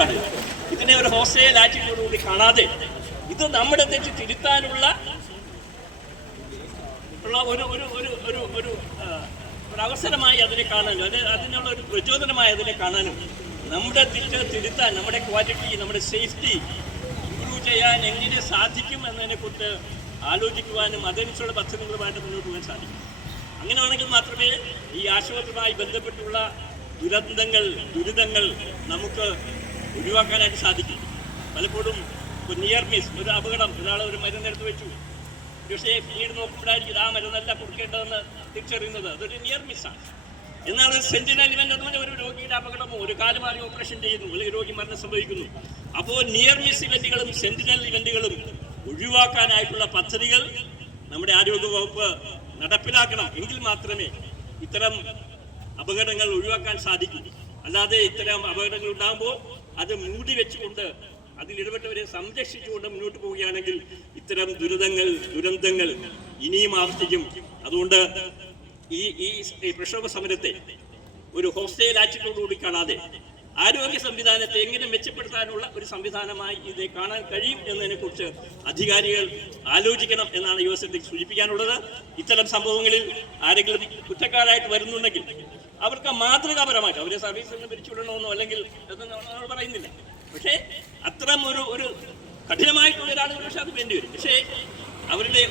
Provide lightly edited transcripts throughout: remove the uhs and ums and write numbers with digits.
കാണുക. ഇതിനെ ഒരു ഹോസ്റ്റൽ ആറ്റിറ്റ്യൂഡോടുകൂടി കാണാതെ ഇത് നമ്മുടെ തെറ്റ് തിരുത്താനുള്ള ഒരു അവസരമായി അതിനെ കാണാനും അതിനുള്ള ഒരു പ്രചോദനമായി അതിനെ കാണാനും നമ്മുടെ തെറ്റ് തിരുത്താൻ നമ്മുടെ ക്വാളിറ്റി നമ്മുടെ സേഫ്റ്റി ഇംപ്രൂവ് ചെയ്യാൻ എങ്ങനെ സാധിക്കും എന്നതിനെക്കുറിച്ച് ആലോചിക്കുവാനും അതനുസരിച്ചുള്ള പദ്ധതികളുമായിട്ട് മുന്നോട്ട് പോകാൻ സാധിക്കും. അങ്ങനെയാണെങ്കിൽ മാത്രമേ ഈ ആശുപത്രിയുമായി ബന്ധപ്പെട്ടുള്ള ദുരിതങ്ങൾ നമുക്ക് ഒഴിവാക്കാനായിട്ട് സാധിക്കും. പലപ്പോഴും നിയർ മിസ് ഒരു അപകടം, ഒരാൾ ഒരു മരുന്നെടുത്ത് വെച്ചു, പക്ഷേ പിന്നീട് നോക്കുമ്പോഴായിരിക്കും ആ മരുന്നല്ല കൊടുക്കേണ്ടതെന്ന് തിരിച്ചറിയുന്നത്. അതൊരു നിയർ മിസ്സാണ്. എന്നാൽ സെന്റിനൽ ഇവന്റ് എന്ന് പറഞ്ഞാൽ ഒരു രോഗിയുടെ അപകടമോ ഒരു കാല് മാറി ഓപ്പറേഷൻ ചെയ്യുന്നു, അല്ലെങ്കിൽ രോഗി മരണം സംഭവിക്കുന്നു. അപ്പോൾ നിയർ മിസ് ഇവന്റുകളും സെന്റിനൽ ഇവന്റുകളും ഒഴിവാക്കാനായിട്ടുള്ള പദ്ധതികൾ നമ്മുടെ ആരോഗ്യ വകുപ്പ് നടപ്പിലാക്കണം. എങ്കിൽ മാത്രമേ ഇത്തരം അപകടങ്ങൾ ഒഴിവാക്കാൻ സാധിക്കൂ. അല്ലാതെ ഇത്തരം അപകടങ്ങൾ ഉണ്ടാകുമ്പോൾ അത് മൂടി വെച്ചുകൊണ്ട് അതിൽ ഇടപെട്ടവരെ സംരക്ഷിച്ചുകൊണ്ട് മുന്നോട്ട് പോവുകയാണെങ്കിൽ ഇത്തരം ദുരന്തങ്ങൾ ഇനിയും ആവർത്തിക്കും. അതുകൊണ്ട് ഈ പ്രക്ഷോഭ സമരത്തെ ഒരു ഹോസ്റ്റൽ ആറ്റിറ്റ്യൂഡോടുകൂടി കാണാതെ ആരോഗ്യ സംവിധാനത്തെ എങ്ങനെ മെച്ചപ്പെടുത്താനുള്ള ഒരു സംവിധാനമായി ഇത് കാണാൻ കഴിയും എന്നതിനെക്കുറിച്ച് അധികാരികൾ ആലോചിക്കണം എന്നാണ് യുഎസ്എൽ സൂചിപ്പിക്കാനുള്ളത്. ഇത്തരം സംഭവങ്ങളിൽ ആരെങ്കിലും കുറ്റക്കാരായിട്ട് വരുന്നുണ്ടെങ്കിൽ അവർക്ക് മാതൃകാപരമായിട്ട് അവരെ സർവീസിൽ നിന്ന് പിരിച്ചുവിടണമെന്നോ അല്ലെങ്കിൽ നമ്മൾ പറയുന്നില്ല. പക്ഷേ അത്തരം ഒരു കഠിനമായിട്ടുള്ള ഒരാളുകൾ പക്ഷെ അത് വേണ്ടി വരും. പക്ഷേ അവരുടെ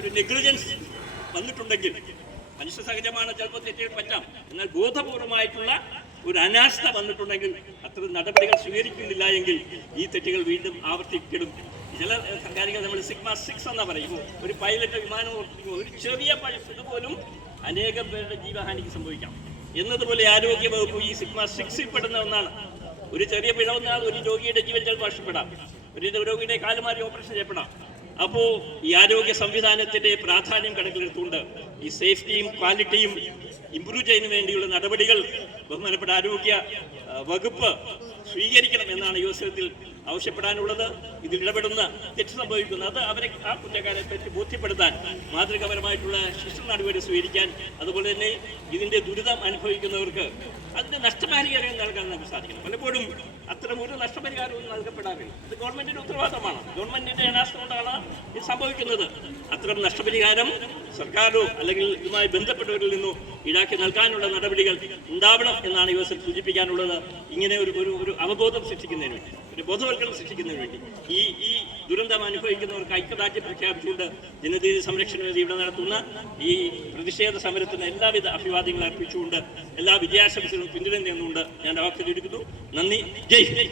ഒരു നെഗ്ലിജൻസ് വന്നിട്ടുണ്ടെങ്കിൽ മനുഷ്യ സഹജമാണ്, ചിലപ്പോൾ തെറ്റുകൾ പറ്റാം. എന്നാൽ ബോധപൂർവമായിട്ടുള്ള ഒരു അനാസ്ഥ വന്നിട്ടുണ്ടെങ്കിൽ അത്തരം നടപടികൾ സ്വീകരിക്കുന്നില്ല എങ്കിൽ ഈ തെറ്റുകൾ വീണ്ടും ആവർത്തിക്കപ്പെടും. ചില കാര്യങ്ങൾ നമ്മൾ സിഗ്മ-6 എന്നാ പറയുമ്പോൾ ഒരു പൈലറ്റ് വിമാനം ഓടിക്കുമ്പോൾ ഒരു ചെറിയ ഇതുപോലും അനേകം പേരുടെ ജീവഹാനിക്ക് സംഭവിക്കാം എന്നതുപോലെ ആരോഗ്യ വകുപ്പ് ഈ സിഗ്മ-6 പെടുന്ന ഒന്നാണ്. ഒരു ചെറിയ പിഴവെന്നാൽ ഒരു രോഗിയുടെ ജീവൻ ചിലപ്പോൾ നഷ്ടപ്പെടാം, ഒരു രോഗിയുടെ കാലുമാറി ഓപ്പറേഷൻ ചെയ്യപ്പെടാം. അപ്പോൾ ഈ ആരോഗ്യ സംവിധാനത്തിന്റെ പ്രാധാന്യം കണക്കിലെടുത്തുകൊണ്ട് ഈ സേഫ്റ്റിയും ക്വാളിറ്റിയും ഇംപ്രൂവ് ചെയ്യുന്നതിന് വേണ്ടിയുള്ള നടപടികൾ ബഹുമാനപ്പെട്ട ആരോഗ്യ വകുപ്പ് സ്വീകരിക്കണം എന്നാണ് യുഎസ്എൽ ആവശ്യപ്പെടാനുള്ളത്. ഇതിൽ ഇടപെടുന്ന തെറ്റ് സംഭവിക്കുന്നത് അത് അവരെ ആ കുറ്റക്കാരെ തെറ്റ് ബോധ്യപ്പെടുത്താൻ മാതൃകാപരമായിട്ടുള്ള ശിക്ഷ നടപടി സ്വീകരിക്കാൻ, അതുപോലെ തന്നെ ഇതിന്റെ ദുരിതം അനുഭവിക്കുന്നവർക്ക് അതിന്റെ നഷ്ടപരിഹാരം നൽകാൻ നമുക്ക് സാധിക്കണം. പലപ്പോഴും അത്തരം ഒരു നഷ്ടപരിഹാരവും നൽകപ്പെടാറില്ല. ഇത് ഗവൺമെന്റിന്റെ ഉത്തരവാദിത്തമാണ്. ഗവൺമെന്റിന്റെ അനാസ്ഥ കൊണ്ടാണ് ഇത് സംഭവിക്കുന്നത്. അത്തരം നഷ്ടപരിഹാരം സർക്കാരോ അല്ലെങ്കിൽ ഇതുമായി ബന്ധപ്പെട്ടവരിൽ നിന്നോ ഈടാക്കി നൽകാനുള്ള നടപടികൾ ഉണ്ടാവണം എന്നാണ് യുഎസ്എൽ സൂചിപ്പിക്കാനുള്ളത്. ഇങ്ങനെ ഒരു അവബോധം സൃഷ്ടിക്കുന്നതിന് വേണ്ടി, ഒരു ബോധവൽക്കരണം സൃഷ്ടിക്കുന്നതിന് വേണ്ടി ഈ ദുരന്തം അനുഭവിക്കുന്നവർക്ക് ഐക്യദാർഢ്യം പ്രഖ്യാപിച്ചുകൊണ്ട് ജനതീയ സംരക്ഷണ വേദി ഇവിടെ നടത്തുന്ന ഈ പ്രതിഷേധ സമരത്തിന് എല്ലാവിധ അഭിവാദ്യങ്ങൾ അർപ്പിച്ചുകൊണ്ട് എല്ലാ വിദ്യാശംസകളും പിന്തുണ നേർന്നുകൊണ്ട് ഞാൻ വാക്കുചുരുക്കുന്നു. നന്ദി. ജയ്.